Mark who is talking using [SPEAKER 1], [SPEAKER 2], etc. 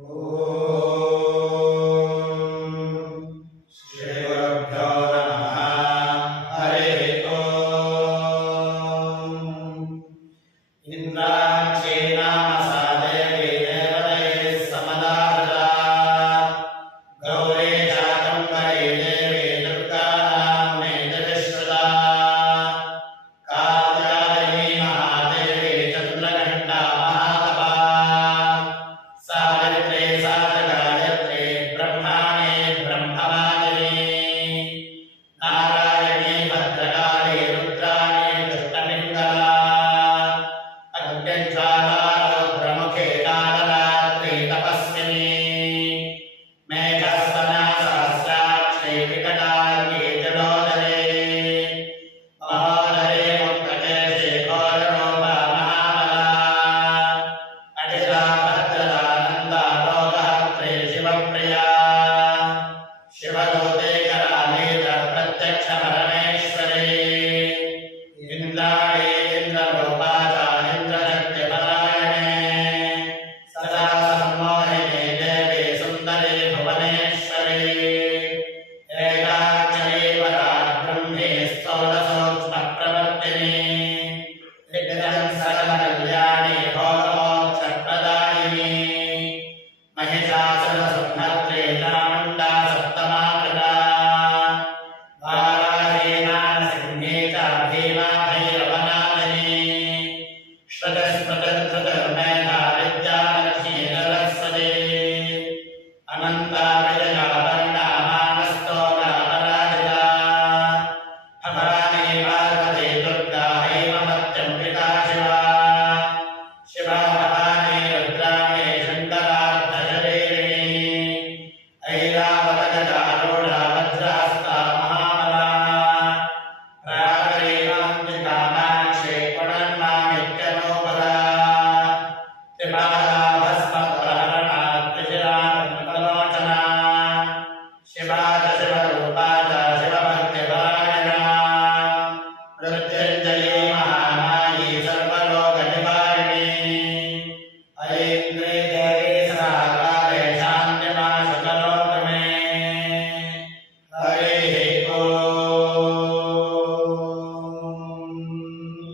[SPEAKER 1] Oh. I had